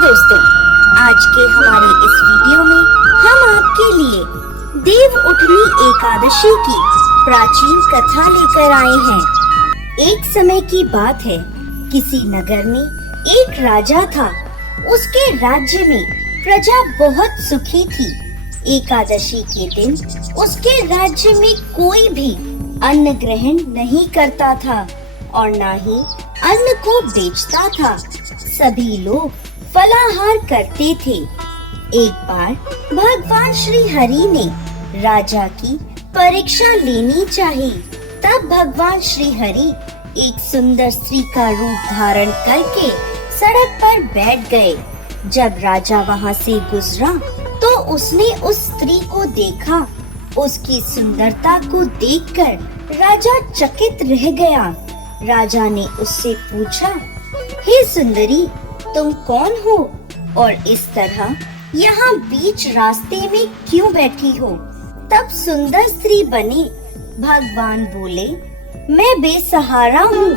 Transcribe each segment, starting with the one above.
दोस्तों, आज के हमारे इस वीडियो में हम आपके लिए देव उठनी एकादशी की प्राचीन कथा लेकर आए हैं। एक समय की बात है, किसी नगर में एक राजा था। उसके राज्य में प्रजा बहुत सुखी थी। एकादशी के दिन उसके राज्य में कोई भी अन्न ग्रहण नहीं करता था और न ही अन्न को बेचता था। सभी लोग फलाहार करते थे। एक बार भगवान श्री हरि ने राजा की परीक्षा लेनी चाहिए। तब भगवान श्री हरि एक सुंदर स्त्री का रूप धारण करके सड़क पर बैठ गए। जब राजा वहां से गुजरा तो उसने उस स्त्री को देखा। उसकी सुंदरता को देखकर राजा चकित रह गया। राजा ने उससे पूछा, हे सुंदरी, तुम कौन हो और इस तरह यहाँ बीच रास्ते में क्यों बैठी हो? तब सुंदर स्त्री बने भगवान बोले, मैं बेसहारा हूँ।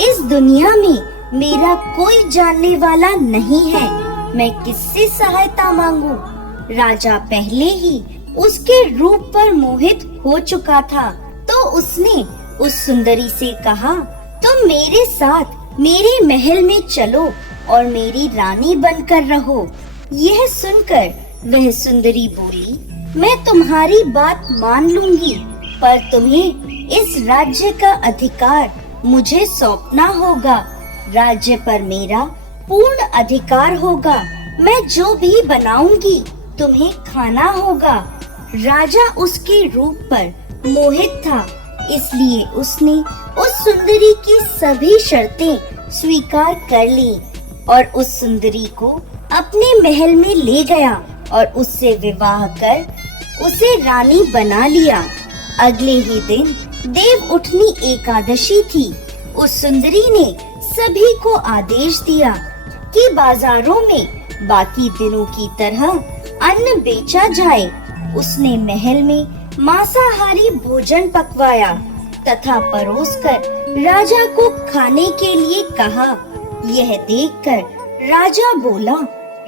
इस दुनिया में मेरा कोई जानने वाला नहीं है। मैं किससे सहायता मांगू? राजा पहले ही उसके रूप पर मोहित हो चुका था, तो उसने उस सुंदरी से कहा, तुम मेरे साथ मेरे महल में चलो और मेरी रानी बनकर रहो। यह सुनकर वह सुंदरी बोली, मैं तुम्हारी बात मान लूंगी, पर तुम्हें इस राज्य का अधिकार मुझे सौंपना होगा। राज्य पर मेरा पूर्ण अधिकार होगा। मैं जो भी बनाऊंगी तुम्हें खाना होगा। राजा उसके रूप पर मोहित था, इसलिए उसने उस सुंदरी की सभी शर्तें स्वीकार कर ली और उस सुंदरी को अपने महल में ले गया और उससे विवाह कर उसे रानी बना लिया। अगले ही दिन देव उठनी एकादशी थी। उस सुंदरी ने सभी को आदेश दिया कि बाजारों में बाकी दिनों की तरह अन्न बेचा जाए। उसने महल में मांसाहारी भोजन पकवाया तथा परोसकर राजा को खाने के लिए कहा। यह देखकर राजा बोला,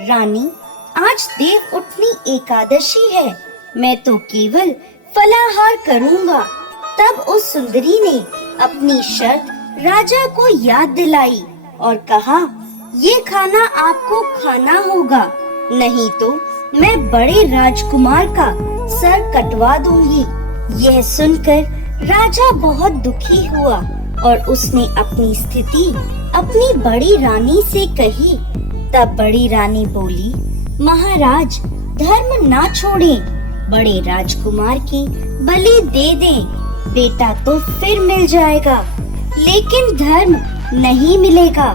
रानी, आज देव उठनी एकादशी है, मैं तो केवल फलाहार करूंगा। तब उस सुंदरी ने अपनी शर्त राजा को याद दिलाई और कहा, ये खाना आपको खाना होगा, नहीं तो मैं बड़े राजकुमार का सर कटवा दूंगी। यह सुनकर राजा बहुत दुखी हुआ और उसने अपनी स्थिति अपनी बड़ी रानी से कही। तब बड़ी रानी बोली, महाराज, धर्म ना छोड़ें, बड़े राजकुमार की बलि दे दें। बेटा तो फिर मिल जाएगा, लेकिन धर्म नहीं मिलेगा।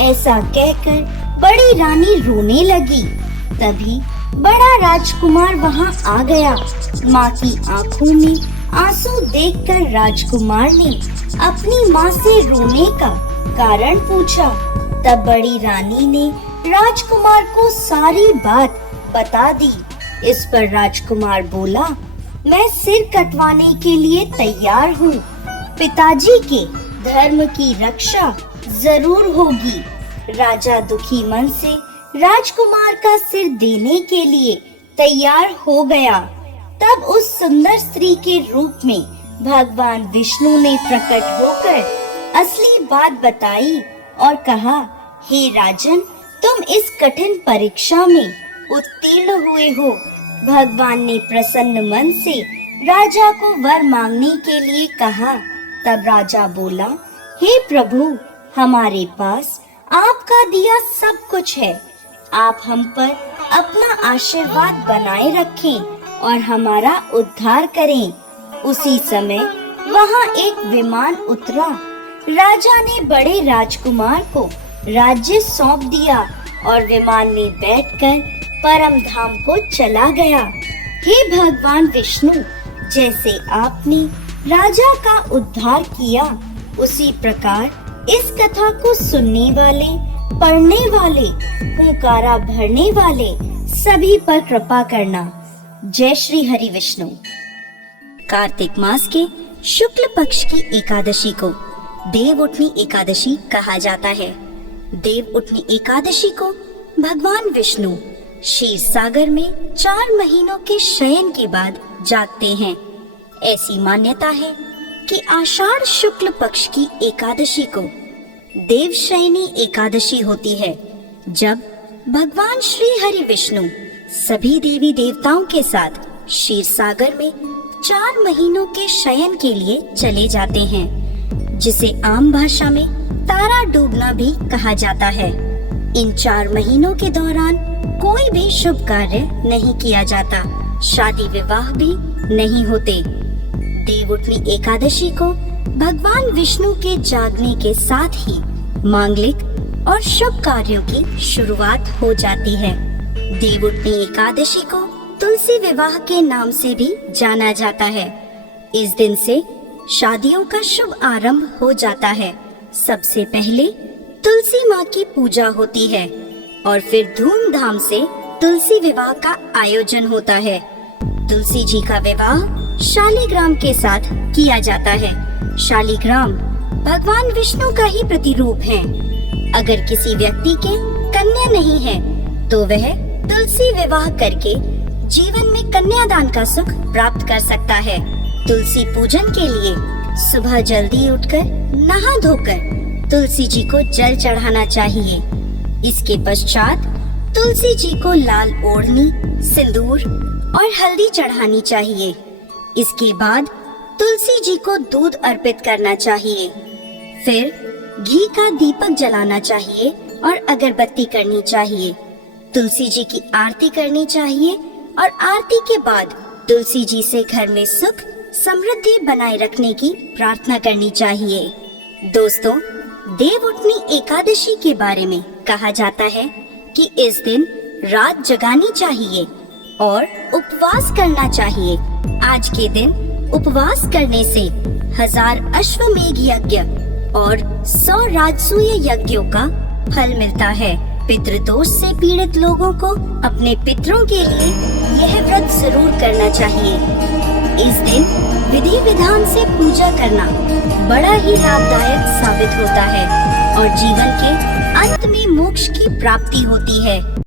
ऐसा कहकर बड़ी रानी रोने लगी। तभी बड़ा राजकुमार वहां आ गया। माँ की आंखों में आंसू देखकर राजकुमार ने अपनी माँ से रोने का कारण पूछा। तब बड़ी रानी ने राजकुमार को सारी बात बता दी। इस पर राजकुमार बोला, मैं सिर कटवाने के लिए तैयार हूँ। पिताजी के धर्म की रक्षा जरूर होगी। राजा दुखी मन से राजकुमार का सिर देने के लिए तैयार हो गया। तब उस सुंदर स्त्री के रूप में भगवान विष्णु ने प्रकट होकर असली बात बताई और कहा, हे राजन, तुम इस कठिन परीक्षा में उत्तीर्ण हुए हो। भगवान ने प्रसन्न मन से राजा को वर मांगने के लिए कहा। तब राजा बोला, हे प्रभु, हमारे पास आपका दिया सब कुछ है। आप हम पर अपना आशीर्वाद बनाए रखें और हमारा उद्धार करें। उसी समय वहां एक विमान उतरा। राजा ने बड़े राजकुमार को राज्य सौंप दिया और विमान में बैठकर परम धाम को चला गया। हे भगवान विष्णु, जैसे आपने राजा का उद्धार किया, उसी प्रकार इस कथा को सुनने वाले, पढ़ने वाले, हुंकारा भरने वाले सभी पर कृपा करना। जय श्री हरि विष्णु। कार्तिक मास के शुक्ल पक्ष की एकादशी को देव उठनी एकादशी कहा जाता है। देव उठनी एकादशी को भगवान विष्णु क्षीर सागर में 4 महीनों के शयन के बाद जागते हैं। ऐसी मान्यता है कि आषाढ़ शुक्ल पक्ष की एकादशी को देवशयनी एकादशी होती है, जब भगवान श्री हरि विष्णु सभी देवी देवताओं के साथ क्षीर सागर में 4 महीनों के शयन के लिए चले जाते हैं, जिसे आम भाषा में तारा डूबना भी कहा जाता है। इन 4 महीनों के दौरान कोई भी शुभ कार्य नहीं किया जाता, शादी विवाह भी नहीं होते। देवउठनी एकादशी को भगवान विष्णु के जागने के साथ ही मांगलिक और शुभ कार्यों की शुरुआत हो जाती है। देवउठनी एकादशी को तुलसी विवाह के नाम से भी जाना जाता है। इस दिन से शादियों का शुभ आरंभ हो जाता है। सबसे पहले तुलसी माँ की पूजा होती है और फिर धूमधाम से तुलसी विवाह का आयोजन होता है। तुलसी जी का विवाह शालिग्राम के साथ किया जाता है। शालिग्राम भगवान विष्णु का ही प्रतिरूप है। अगर किसी व्यक्ति के कन्या नहीं है तो वह तुलसी विवाह करके जीवन में कन्यादान का सुख प्राप्त कर सकता है। तुलसी पूजन के लिए सुबह जल्दी उठकर नहा धोकर तुलसी जी को जल चढ़ाना चाहिए। इसके पश्चात तुलसी जी को लाल ओढ़नी, सिंदूर और हल्दी चढ़ानी चाहिए। इसके बाद तुलसी जी को दूध अर्पित करना चाहिए। फिर घी का दीपक जलाना चाहिए और अगरबत्ती करनी चाहिए। तुलसी जी की आरती करनी चाहिए और आरती के बाद तुलसी जी से घर में सुख समृद्धि बनाए रखने की प्रार्थना करनी चाहिए। दोस्तों, देवउठनी एकादशी के बारे में कहा जाता है कि इस दिन रात जगानी चाहिए और उपवास करना चाहिए। आज के दिन उपवास करने से 1000 अश्वमेघ यज्ञ और 100 राजसूय यज्ञों का फल मिलता है। पितृदोष से पीड़ित लोगों को अपने पितरों के लिए यह व्रत जरूर करना चाहिए। इस दिन विधि विधान से पूजा करना बड़ा ही लाभदायक साबित होता है और जीवन के अंत में मोक्ष की प्राप्ति होती है।